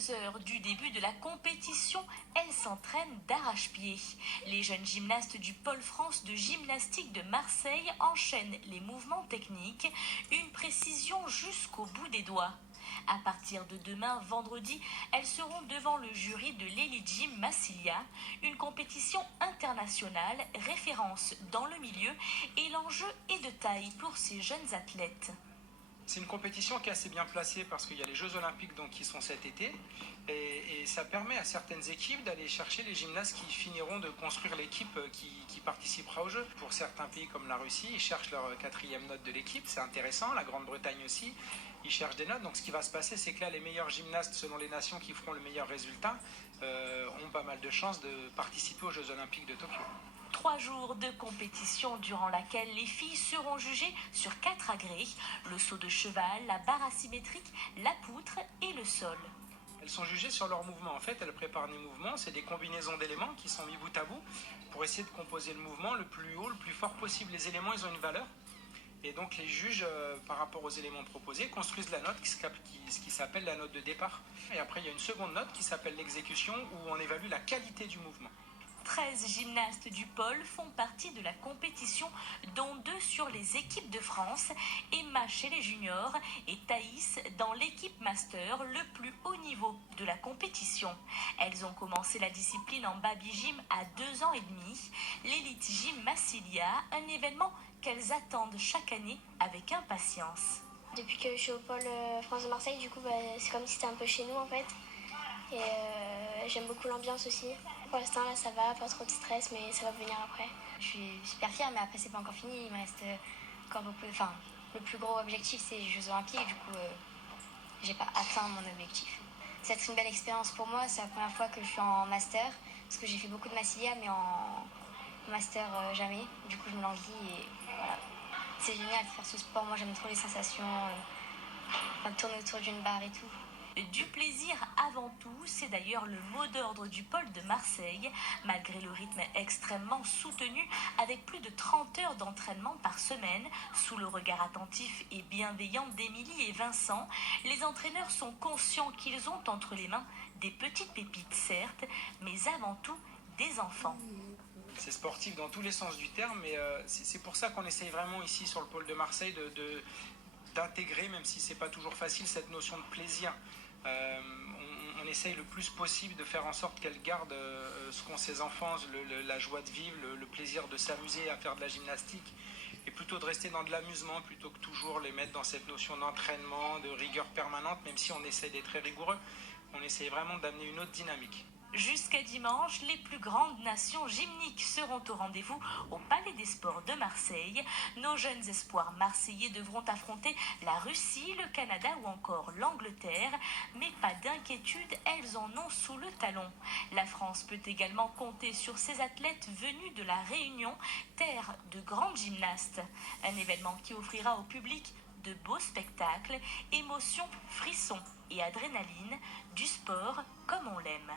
quelques heures du début de la compétition, elles s'entraînent d'arrache-pied. Les jeunes gymnastes du Pôle France de gymnastique de Marseille enchaînent les mouvements techniques, une précision jusqu'au bout des doigts. À partir de demain, vendredi, elles seront devant le jury de l'Elite Gym Massilia, une compétition internationale, référence dans le milieu, et l'enjeu est de taille pour ces jeunes athlètes. C'est une compétition qui est assez bien placée parce qu'il y a les Jeux Olympiques donc, qui sont cet été et ça permet à certaines équipes d'aller chercher les gymnastes qui finiront de construire l'équipe qui participera aux Jeux. Pour certains pays comme la Russie, ils cherchent leur 4e note de l'équipe, c'est intéressant, la Grande-Bretagne aussi, ils cherchent des notes. Donc ce qui va se passer, c'est que là, les meilleurs gymnastes selon les nations qui feront le meilleur résultat ont pas mal de chances de participer aux Jeux Olympiques de Tokyo. 3 jours de compétition durant laquelle les filles seront jugées sur 4 agrès, le saut de cheval, la barre asymétrique, la poutre et le sol. Elles sont jugées sur leurs mouvements. En fait, elles préparent des mouvements, c'est des combinaisons d'éléments qui sont mis bout à bout pour essayer de composer le mouvement le plus haut, le plus fort possible. Les éléments, ils ont une valeur. Et donc les juges, par rapport aux éléments proposés, construisent la note ce qui s'appelle la note de départ. Et après, il y a une seconde note qui s'appelle l'exécution où on évalue la qualité du mouvement. 13 gymnastes du pôle font partie de la compétition, dont 2 sur les équipes de France, Emma chez les juniors et Thaïs dans l'équipe master, le plus haut niveau de la compétition. Elles ont commencé la discipline en baby gym à 2 ans et demi, l'Elite Gym Massilia, un événement qu'elles attendent chaque année avec impatience. Depuis que je suis au pôle France de Marseille, du coup, c'est comme si c'était un peu chez nous en fait. Et j'aime beaucoup l'ambiance aussi. Pour l'instant, là, ça va, pas trop de stress, mais ça va venir après. Je suis super fière, mais après, c'est pas encore fini. Il me reste encore beaucoup. Enfin, le plus gros objectif, c'est les Jeux Olympiques. Du coup, j'ai pas atteint mon objectif. Ça va être une belle expérience pour moi. C'est la première fois que je suis en master. Parce que j'ai fait beaucoup de Massilia, mais en master, jamais. Du coup, je me l'envie et voilà. C'est génial de faire ce sport. Moi, j'aime trop les sensations. De tourner autour d'une barre et tout. Du plaisir avant tout, c'est d'ailleurs le mot d'ordre du pôle de Marseille, malgré le rythme extrêmement soutenu, avec plus de 30 heures d'entraînement par semaine, sous le regard attentif et bienveillant d'Émilie et Vincent, les entraîneurs sont conscients qu'ils ont entre les mains des petites pépites certes, mais avant tout des enfants. C'est sportif dans tous les sens du terme, mais c'est pour ça qu'on essaye vraiment ici sur le pôle de Marseille d'intégrer, même si c'est pas toujours facile, cette notion de plaisir. On essaye le plus possible de faire en sorte qu'elles gardent ce qu'ont ces enfants, la joie de vivre, le plaisir de s'amuser à faire de la gymnastique, et plutôt de rester dans de l'amusement plutôt que toujours les mettre dans cette notion d'entraînement, de rigueur permanente, même si on essaye d'être très rigoureux, on essaye vraiment d'amener une autre dynamique. Jusqu'à dimanche, les plus grandes nations gymniques seront au rendez-vous au Palais des Sports de Marseille. Nos jeunes espoirs marseillais devront affronter la Russie, le Canada ou encore l'Angleterre. Mais pas d'inquiétude, elles en ont sous le talon. La France peut également compter sur ses athlètes venus de la Réunion, terre de grandes gymnastes. Un événement qui offrira au public de beaux spectacles, émotions, frissons et adrénaline, du sport comme on l'aime.